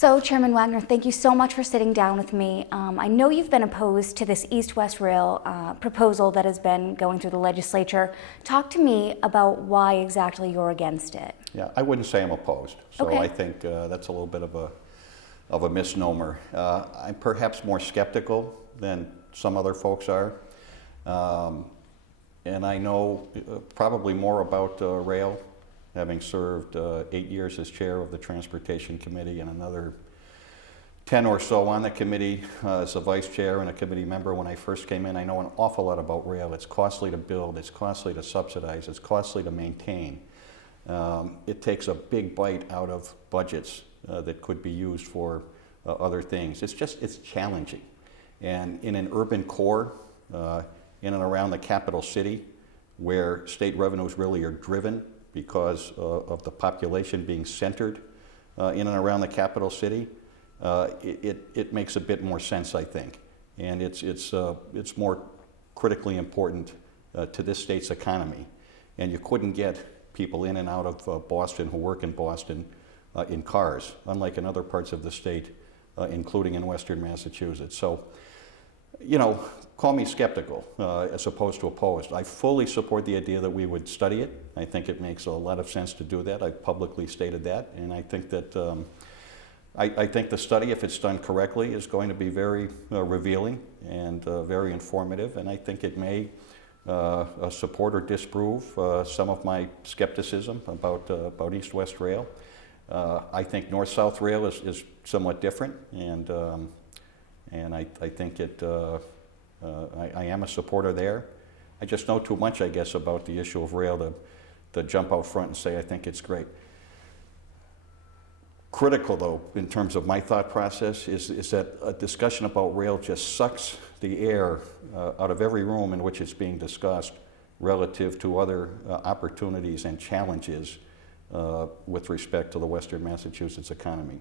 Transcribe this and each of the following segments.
So, Chairman Wagner, thank you so much for sitting down with me. I know you've been opposed to this East-West Rail proposal that has been going through the legislature. Talk to me about why exactly you're against it. Yeah, I wouldn't say I'm opposed. So okay. I think that's a little bit of a misnomer. I'm perhaps more skeptical than some other folks are. And I know probably more about rail, having served 8 years as chair of the Transportation Committee and another 10 or so on the committee as a vice chair and a committee member when I first came in. I know an awful lot about rail. It's costly to build, it's costly to subsidize, it's costly to maintain. It takes a big bite out of budgets that could be used for other things. It's challenging. And in an urban core, in and around the capital city, where state revenues really are driven because of the population being centered in and around the capital city, it makes a bit more sense, I think. And it's more critically important to this state's economy. And you couldn't get people in and out of Boston who work in Boston in cars, unlike in other parts of the state, including in Western Massachusetts. So, you know, call me skeptical as opposed to opposed. I fully support the idea that we would study it. I think it makes a lot of sense to do that. I've publicly stated that, and I think that I think the study, if it's done correctly, is going to be very revealing and very informative, and I think it may support or disprove some of my skepticism about East-West Rail. I think North-South Rail is somewhat different, and I think I am a supporter there. I just know too much, I guess, about the issue of rail to jump out front and say I think it's great. Critical, though, in terms of my thought process, is that a discussion about rail just sucks the air out of every room in which it's being discussed relative to other opportunities and challenges with respect to the Western Massachusetts economy.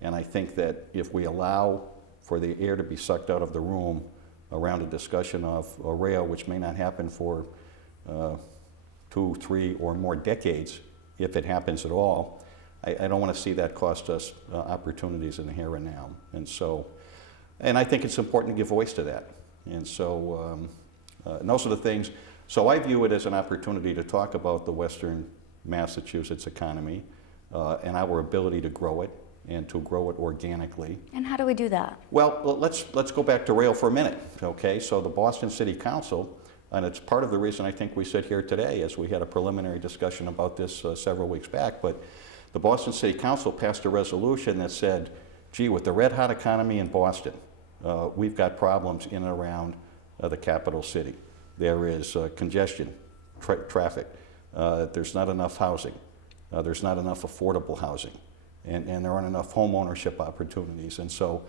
And I think that if we allow for the air to be sucked out of the room around a discussion of rail, which may not happen for 2, 3, or more decades, if it happens at all, I don't want to see that cost us opportunities in the here and now. And I think it's important to give voice to that. And so, and those are the things. So I view it as an opportunity to talk about the Western Massachusetts economy and our ability to grow it, and to grow it organically. And how do we do that? Well, let's go back to rail for a minute, okay? So the Boston City Council, and it's part of the reason I think we sit here today, as we had a preliminary discussion about this several weeks back, but the Boston City Council passed a resolution that said, gee, with the red-hot economy in Boston, we've got problems in and around the capital city. There is congestion, traffic, there's not enough housing, there's not enough affordable housing, and there aren't enough home ownership opportunities. And so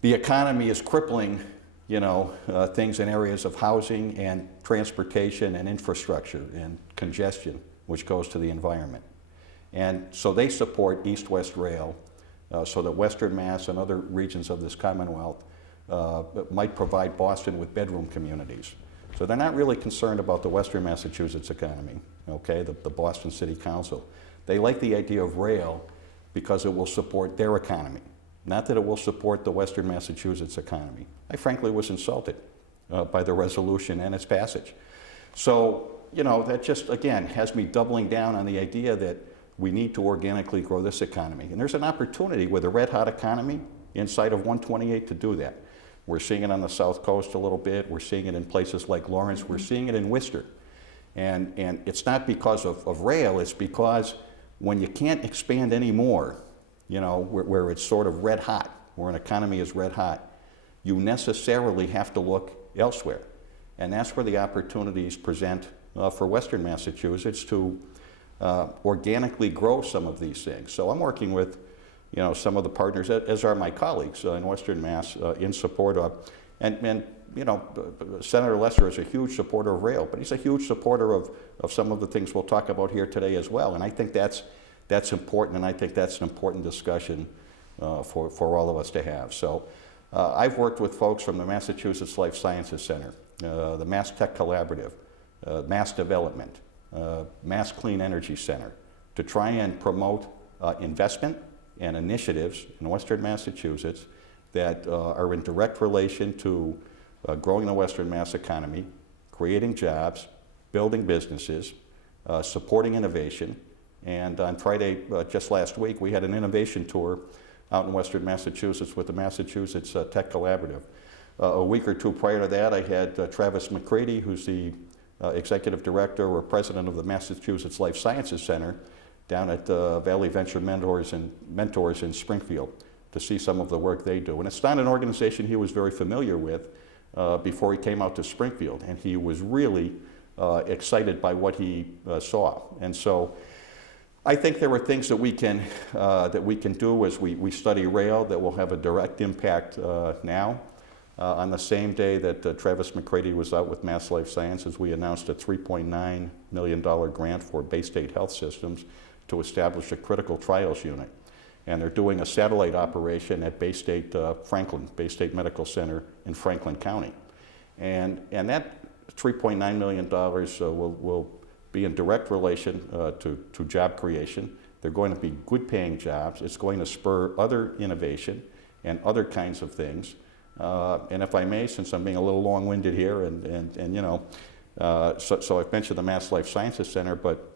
the economy is crippling, you know, things in areas of housing and transportation and infrastructure and congestion, which goes to the environment. And so they support East-West Rail so that Western Mass and other regions of this Commonwealth might provide Boston with bedroom communities. So they're not really concerned about the Western Massachusetts economy, okay, the Boston City Council. They like the idea of rail because it will support their economy, not that it will support the Western Massachusetts economy. I frankly was insulted by the resolution and its passage. So, you know, that just, again, has me doubling down on the idea that we need to organically grow this economy. And there's an opportunity with a red-hot economy inside of 128 to do that. We're seeing it on the South Coast a little bit. We're seeing it in places like Lawrence. We're seeing it in Worcester. And it's not because of rail, it's because when you can't expand anymore, you know, where it's sort of red hot, where an economy is red hot, you necessarily have to look elsewhere. And that's where the opportunities present for Western Massachusetts to organically grow some of these things. So I'm working with, you know, some of the partners, as are my colleagues in Western Mass, in support of, and you know, Senator Lesser is a huge supporter of rail, but he's a huge supporter of some of the things we'll talk about here today as well. And I think that's important, and I think that's an important discussion for all of us to have. So I've worked with folks from the Massachusetts Life Sciences Center, the Mass Tech Collaborative, Mass Development, Mass Clean Energy Center, to try and promote investment and initiatives in Western Massachusetts that are in direct relation to growing the Western Mass economy, creating jobs, building businesses, supporting innovation. And on Friday, just last week, we had an innovation tour out in Western Massachusetts with the Massachusetts Tech Collaborative. A week or two prior to that, I had Travis McCready, who's the Executive Director or President of the Massachusetts Life Sciences Center, down at Valley Venture Mentors in Springfield to see some of the work they do. And it's not an organization he was very familiar with before he came out to Springfield, and he was really excited by what he saw. And so I think there are things that we can do as we study rail that will have a direct impact now. On the same day that Travis McCready was out with Mass Life Sciences, we announced a $3.9 million grant for Bay State Health Systems to establish a critical trials unit. And they're doing a satellite operation at Bay State Bay State Medical Center in Franklin County. And that $3.9 million will be in direct relation to job creation. They're going to be good paying jobs. It's going to spur other innovation and other kinds of things. And if I may, since I'm being a little long-winded here, and you know, so I've mentioned the Mass Life Sciences Center, but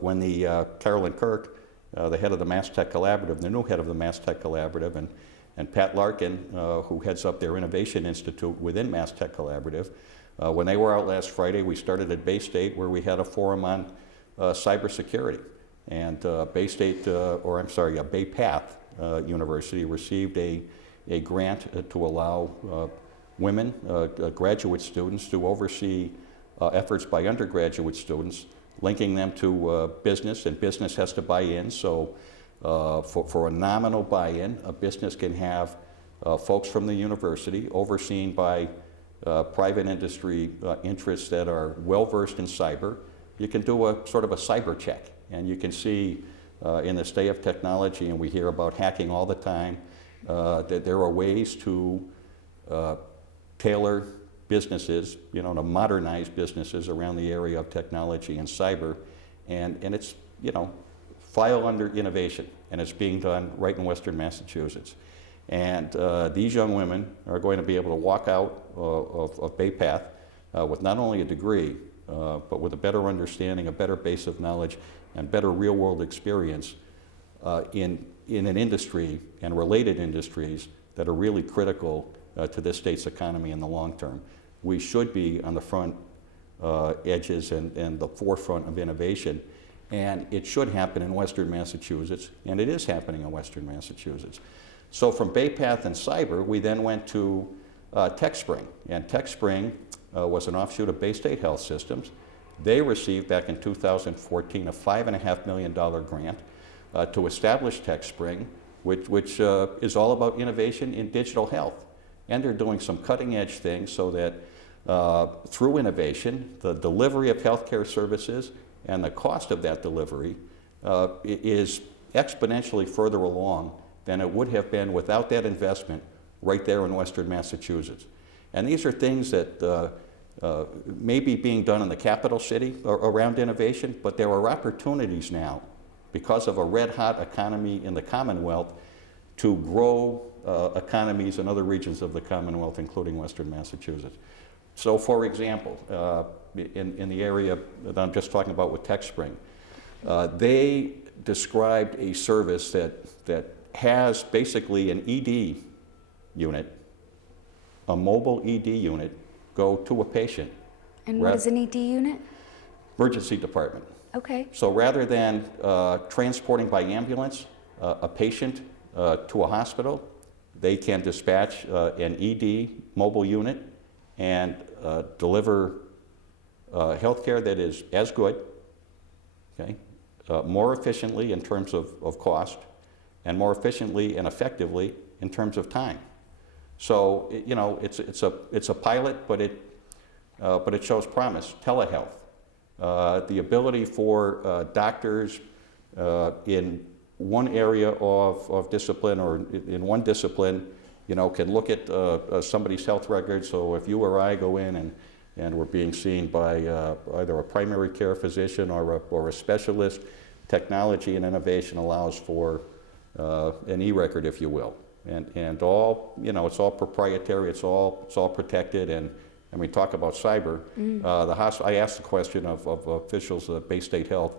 when the Carolyn Kirk, the head of the Mass Tech Collaborative, the new head of the Mass Tech Collaborative, and Pat Larkin, who heads up their Innovation Institute within Mass Tech Collaborative, when they were out last Friday, we started at Bay State where we had a forum on cybersecurity. And Bay Path University received a grant to allow women, graduate students, to oversee efforts by undergraduate students, linking them to business, and business has to buy in. So for a nominal buy-in, a business can have folks from the university overseen by private industry interests that are well-versed in cyber. You can do a sort of a cyber check, and you can see in this day of technology, and we hear about hacking all the time, that there are ways to tailor businesses, you know, to modernize businesses around the area of technology and cyber, and it's, you know, file under innovation, and it's being done right in Western Massachusetts. And these young women are going to be able to walk out of Bay Path with not only a degree, but with a better understanding, a better base of knowledge, and better real-world experience in an industry and related industries that are really critical to this state's economy in the long term. We should be on the front edges and the forefront of innovation, and it should happen in Western Massachusetts, and it is happening in Western Massachusetts. So from Bay Path and cyber, we then went to TechSpring, and TechSpring was an offshoot of Bay State Health Systems. They received back in 2014 a $5.5 million grant to establish TechSpring, which is all about innovation in digital health. And they're doing some cutting edge things so that through innovation, the delivery of healthcare services and the cost of that delivery is exponentially further along than it would have been without that investment right there in Western Massachusetts. And these are things that may be being done in the capital city around innovation, but there are opportunities now because of a red-hot economy in the Commonwealth to grow economies in other regions of the Commonwealth, including Western Massachusetts. So for example, in the area that I'm just talking about with TechSpring, they described a service that has basically an ED unit, a mobile ED unit, go to a patient. And what is an ED unit? Emergency department. Okay. So rather than transporting by ambulance a patient to a hospital, they can dispatch an ED mobile unit and deliver health care that is as good, okay, more efficiently in terms of cost, and more efficiently and effectively in terms of time. So you know, it's a pilot, but it shows promise. Telehealth, the ability for doctors in one area of discipline or in one discipline, you know, can look at somebody's health record. So if you or I go in and we're being seen by either a primary care physician or a specialist, technology and innovation allows for an e-record, if you will. And all, you know, it's all proprietary, it's all protected. And we talk about cyber. I asked the question of officials at Bay State Health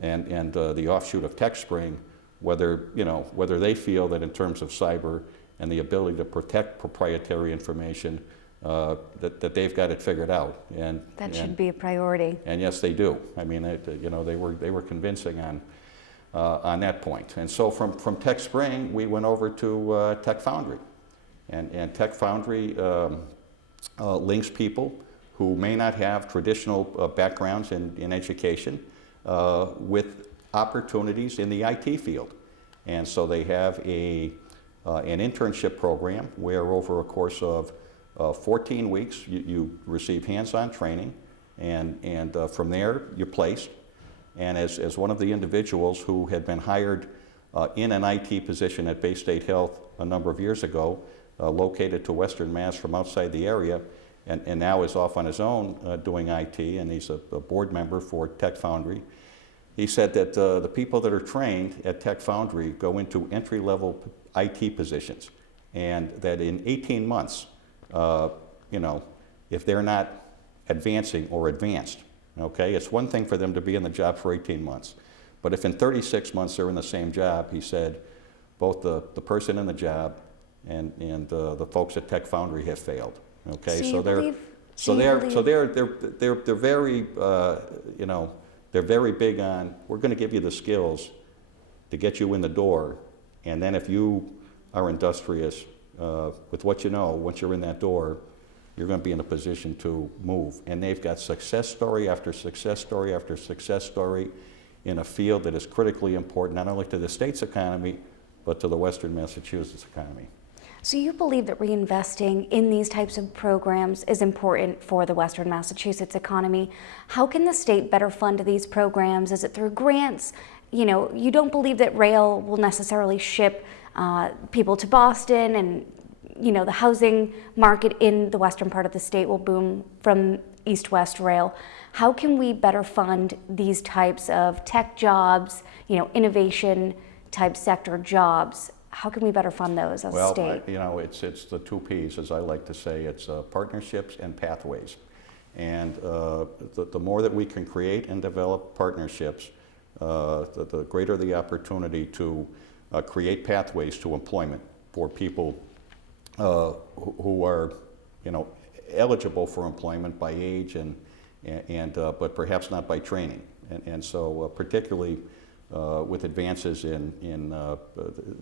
and the offshoot of TechSpring, whether, you know, whether they feel that in terms of cyber and the ability to protect proprietary information, that they've got it figured out. And that should be a priority. And yes, they do. I mean, you know, they were convincing on that point. And so from TechSpring, we went over to Tech Foundry, and Tech Foundry links people who may not have traditional backgrounds in education with opportunities in the IT field. And so they have an internship program where over a course of 14 weeks you receive hands-on training, and from there you're placed. And as one of the individuals who had been hired in an IT position at Bay State Health a number of years ago, located to Western Mass from outside the area, and now is off on his own doing IT, and he's a board member for Tech Foundry. He said that the people that are trained at Tech Foundry go into entry-level IT positions, and that in 18 months, you know, if they're not advancing or advanced, okay, it's one thing for them to be in the job for 18 months, but if in 36 months they're in the same job, he said, both the person in the job and the folks at Tech Foundry have failed. Okay, so they're very, you know, they're very big on, we're going to give you the skills to get you in the door, and then if you are industrious with what you know, once you're in that door, you're going to be in a position to move. And they've got success story after success story after success story in a field that is critically important, not only to the state's economy, but to the Western Massachusetts economy. So you believe that reinvesting in these types of programs is important for the Western Massachusetts economy. How can the state better fund these programs? Is it through grants? You know, you don't believe that rail will necessarily ship people to Boston, and you know, the housing market in the western part of the state will boom from east-west rail. How can we better fund these types of tech jobs, you know, innovation type sector jobs? How can we better fund those as a state? Well, you know, it's the two P's, as I like to say. It's partnerships and pathways. And the more that we can create and develop partnerships, the greater the opportunity to create pathways to employment for people who are, you know, eligible for employment by age but perhaps not by training. And so particularly with advances in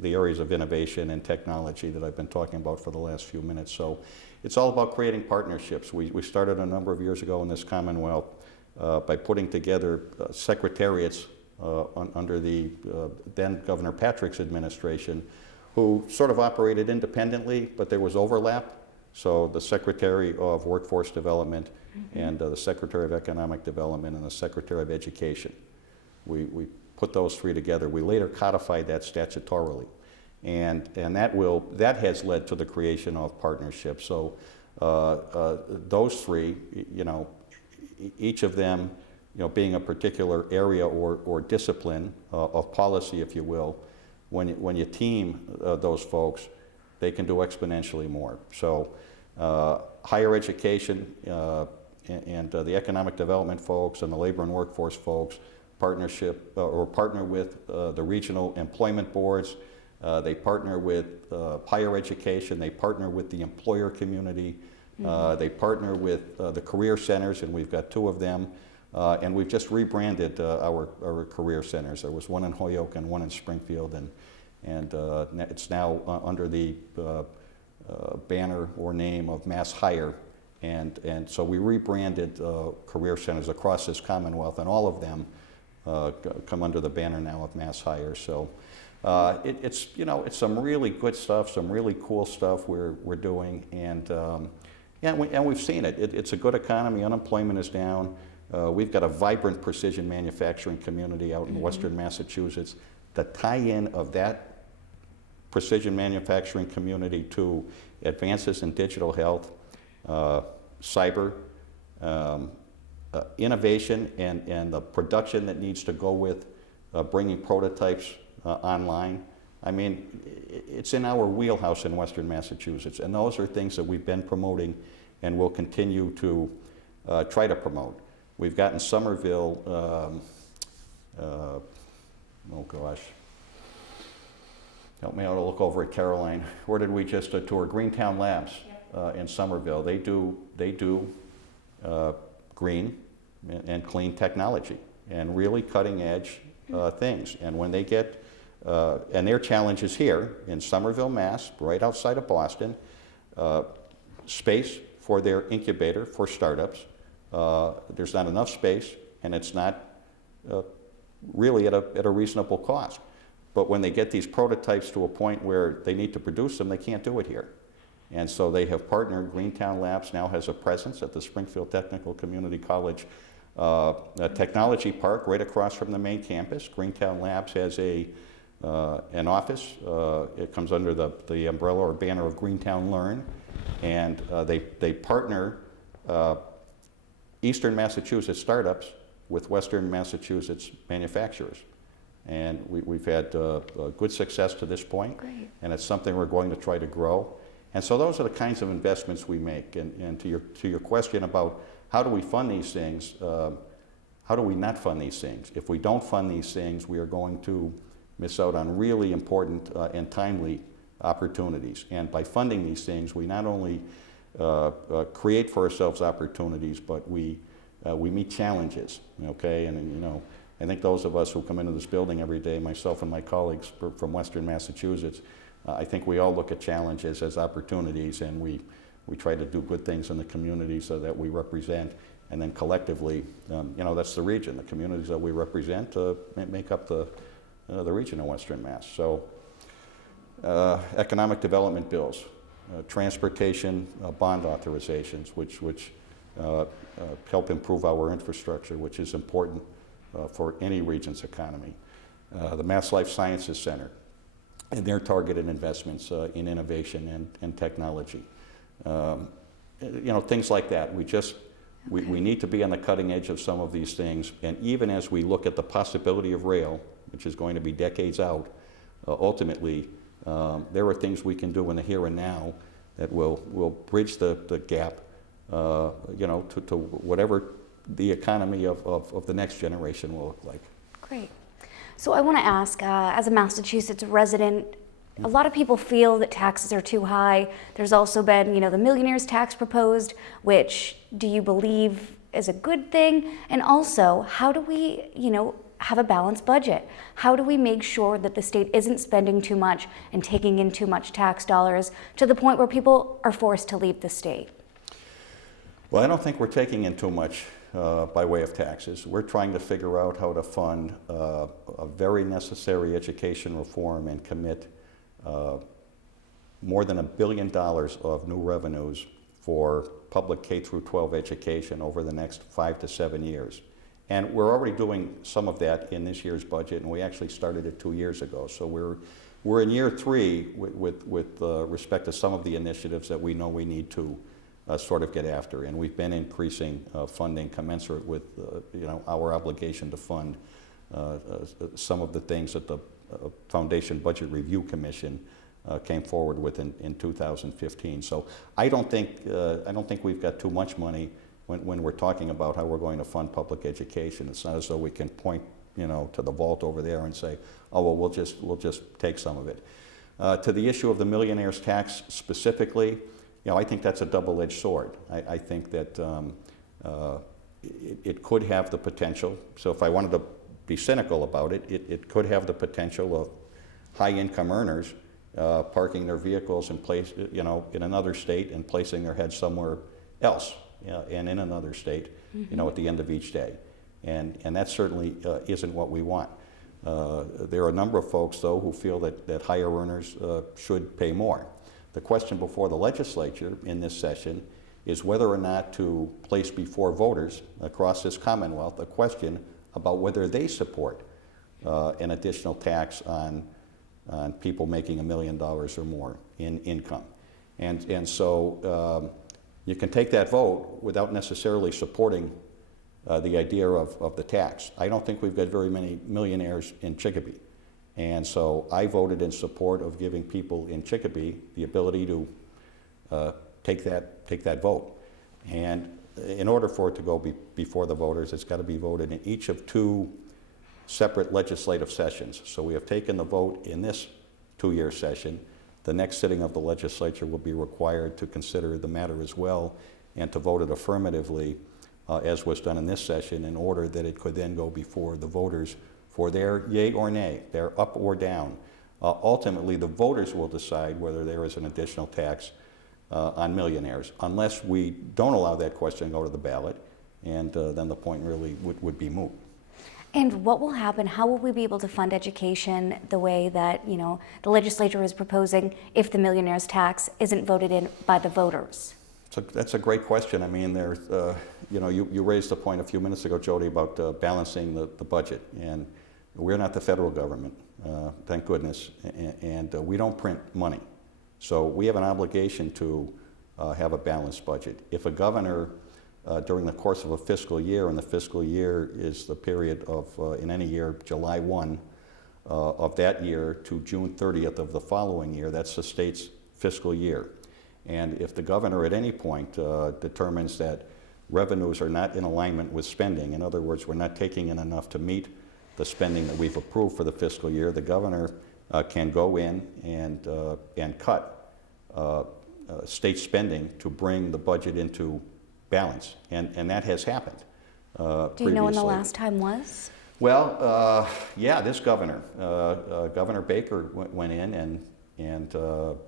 the areas of innovation and technology that I've been talking about for the last few minutes. So it's all about creating partnerships. We started a number of years ago in this Commonwealth by putting together secretariats under the then Governor Patrick's administration, who sort of operated independently, but there was overlap. So the Secretary of Workforce Development and the Secretary of Economic Development and the Secretary of Education. We put those three together. We later codified that statutorily. And that has led to the creation of partnerships. So those three, you know, each of them, you know, being a particular area or discipline of policy, if you will, when you team those folks, they can do exponentially more. So higher education and the economic development folks and the labor and workforce folks partner with the regional employment boards. They partner with higher education. They partner with the employer community. They partner with the career centers, and we've got 2 of them. And we've just rebranded our career centers. There was one in Holyoke and one in Springfield, and it's now under the banner or name of Mass Hire. And so we rebranded career centers across this Commonwealth, and all of them come under the banner now of Mass Hire. So it's, you know, it's some really good stuff, some really cool stuff we're doing, and we've seen it. It's a good economy. Unemployment is down. We've got a vibrant precision manufacturing community out in Western Massachusetts. The tie-in of that precision manufacturing community to advances in digital health, cyber, innovation, and the production that needs to go with bringing prototypes online I mean, it's in our wheelhouse in Western Massachusetts, and those are things that we've been promoting and will continue to try to promote. We've got in Somerville, oh gosh, help me out, I'll look over at Caroline. Where did we just tour? Greentown Labs in Somerville. They do green and clean technology and really cutting edge things. And when they get, and their challenge is here in Somerville, Mass, right outside of Boston, space for their incubator for startups. There's not enough space, and it's not really at a reasonable cost. But when they get these prototypes to a point where they need to produce them, they can't do it here. And so they have partnered. Greentown Labs now has a presence at the Springfield Technical Community College Technology Park right across from the main campus. Greentown Labs has an office. It comes under the umbrella or banner of Greentown Learn. And they partner Eastern Massachusetts startups with Western Massachusetts manufacturers. And we've had good success to this point. Great. And it's something we're going to try to grow. And so those are the kinds of investments we make. And to your question about how do we fund these things, how do we not fund these things? If we don't fund these things, we are going to miss out on really important and timely opportunities. And by funding these things, we not only create for ourselves opportunities, but we meet challenges, okay? And, you know, I think those of us who come into this building every day, myself and my colleagues from Western Massachusetts, I think we all look at challenges as opportunities, and we try to do good things in the communities so that we represent, and then collectively, you know, that's the region. The communities that we represent make up the region of Western Mass. So economic development bills, transportation bond authorizations, which help improve our infrastructure, which is important for any region's economy. The Mass Life Sciences Center and their targeted investments in innovation and technology. You know, things like that. We need to be on the cutting edge of some of these things, and even as we look at the possibility of rail, which is going to be decades out, ultimately, there are things we can do in the here and now that will bridge the gap, you know, to whatever the economy of the next generation will look like. Great. So I want to ask, as a Massachusetts resident, a lot of people feel that taxes are too high. There's also been, you know, the millionaire's tax proposed, which do you believe is a good thing? And also, how do we, you know, have a balanced budget? How do we make sure that the state isn't spending too much and taking in too much tax dollars to the point where people are forced to leave the state? Well, I don't think we're taking in too much by way of taxes. We're trying to figure out how to fund a very necessary education reform and commit more than $1 billion of new revenues for public K through 12 education over the next 5 to 7 years. And we're already doing some of that in this year's budget, and we actually started it 2 years ago. So we're in year 3 with respect to some of the initiatives that we know we need to sort of get after. And we've been increasing funding commensurate with you know, our obligation to fund some of the things that the Foundation Budget Review Commission came forward with in 2015. So I don't think we've got too much money when we're talking about how we're going to fund public education. It's not as though we can point, you know, to the vault over there and say, oh well, we'll just take some of it. To the issue of the millionaire's tax specifically, you know, I think that's a double-edged sword. I think that it could have the potential. So if I wanted to be cynical about it, it could have the potential of high-income earners parking their vehicles in place, you know, in another state and placing their heads somewhere else, and in another state, you know, at the end of each day, and that certainly isn't what we want. There are a number of folks, though, who feel that higher earners should pay more. The question before the legislature in this session is whether or not to place before voters across this Commonwealth a question about whether they support an additional tax on people making $1 million or more in income. And so you can take that vote without necessarily supporting the idea of the tax. I don't think we've got very many millionaires in Chicopee. And so I voted in support of giving people in Chicopee the ability to take that vote. And in order for it to go before the voters, it's got to be voted in each of 2 separate legislative sessions. So we have taken the vote in this 2-year session. The next sitting of the legislature will be required to consider the matter as well and to vote it affirmatively, as was done in this session, in order that it could then go before the voters for their yay or nay, their up or down. Ultimately, the voters will decide whether there is an additional tax on millionaires, unless we don't allow that question to go to the ballot, and then the point really would be moot. And what will happen? How will we be able to fund education the way that, you know, the legislature is proposing if the millionaire's tax isn't voted in by the voters? So that's a great question. I mean, there's, you know, you raised a point a few minutes ago, Jody, about balancing the budget, and we're not the federal government, thank goodness, and we don't print money. So we have an obligation to have a balanced budget. If a governor, during the course of a fiscal year, and the fiscal year is the period of, in any year, July 1 of that year to June 30th of the following year, that's the state's fiscal year. And if the governor at any point determines that revenues are not in alignment with spending, in other words, we're not taking in enough to meet the spending that we've approved for the fiscal year, the governor can go in and cut state spending to bring the budget into balance, and that has happened previously. Do you know when the last time was? Well, yeah, this governor, Governor Baker went in and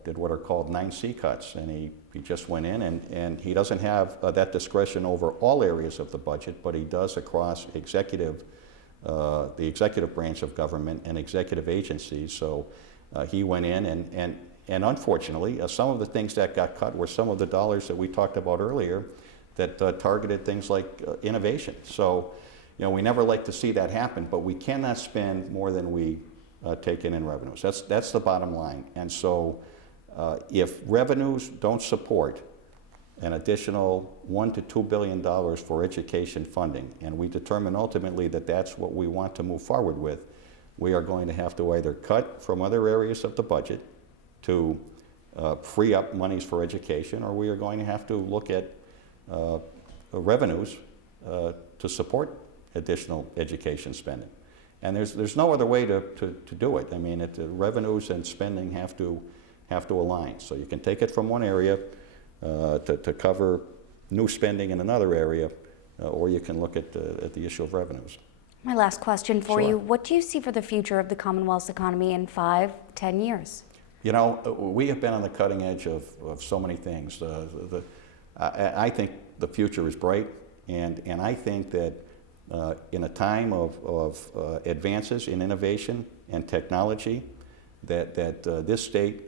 did what are called 9C cuts, and he just went in, and he doesn't have that discretion over all areas of the budget, but he does across the executive branch of government and executive agencies. So he went in, and unfortunately, some of the things that got cut were some of the dollars that we talked about earlier that targeted things like innovation. So, you know, we never like to see that happen, but we cannot spend more than we take in revenues. That's the bottom line. And so if revenues don't support an additional $1 to $2 billion for education funding, and we determine ultimately that that's what we want to move forward with, we are going to have to either cut from other areas of the budget to free up monies for education, or we are going to have to look at revenues to support additional education spending. And there's no other way to do it. I mean, revenues and spending have to align. So you can take it from one area to cover new spending in another area, or you can look at the issue of revenues. My last question for Sure. you. What do you see for the future of the Commonwealth's economy in 5, 10 years? You know, we have been on the cutting edge of so many things. I think the future is bright, and I think that in a time of advances in innovation and technology, that this state,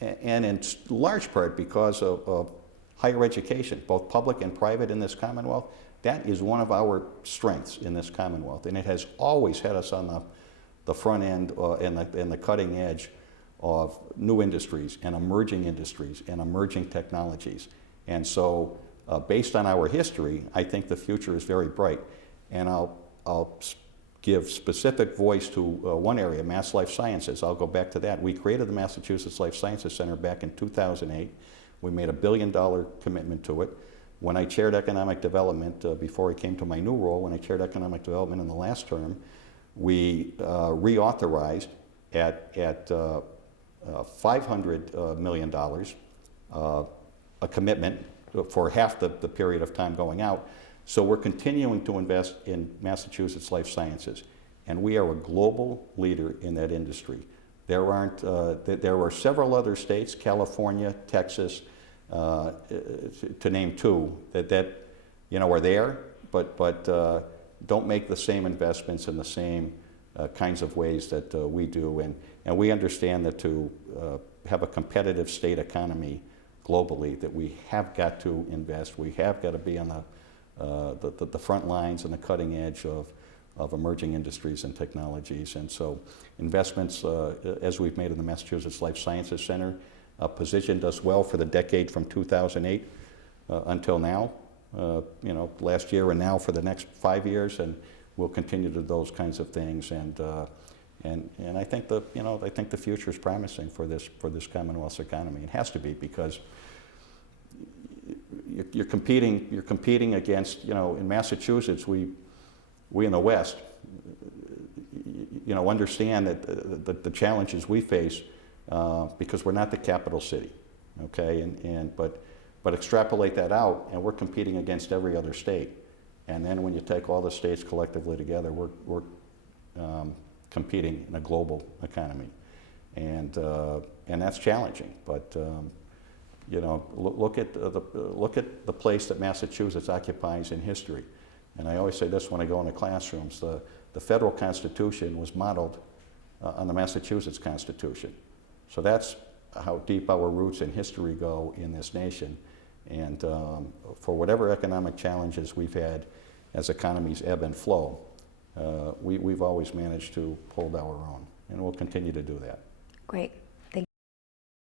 and in large part because of higher education, both public and private in this Commonwealth, that is one of our strengths in this Commonwealth, and it has always had us on the front end and the cutting edge of new industries and emerging technologies. And so based on our history, I think the future is very bright. And I'll give specific voice to one area, Mass Life Sciences. I'll go back to that. We created the Massachusetts Life Sciences Center back in 2008. We made a $1 billion commitment to it. When I chaired economic development, before I came to my new role, when I chaired economic development in the last term, we reauthorized at $500 million a commitment for half the period of time going out. So we're continuing to invest in Massachusetts Life Sciences, and we are a global leader in that industry. There are several other states, California, Texas, to name two, that you know are there, but don't make the same investments in the same kinds of ways that we do, and we understand that to have a competitive state economy globally, that we have got to invest. We have got to be on the front lines and the cutting edge of emerging industries and technologies. And so investments, as we've made in the Massachusetts Life Sciences Center, positioned us well for the decade from 2008 until now, you know, last year and now for the next 5 years, and we'll continue to do those kinds of things. And And I think I think the future is promising for this Commonwealth's economy. It has to be, because you're competing against, in Massachusetts, we in the West, understand that the challenges we face, because we're not the capital city, okay, but extrapolate that out, and we're competing against every other state. And then when you take all the states collectively together, we're competing in a global economy, and that's challenging. But look at the place that Massachusetts occupies in history. And I always say this when I go into classrooms: the federal Constitution was modeled on the Massachusetts Constitution. So that's how deep our roots in history go in this nation. And for whatever economic challenges we've had as economies ebb and flow, we've always managed to hold our own, and we'll continue to do that. Great.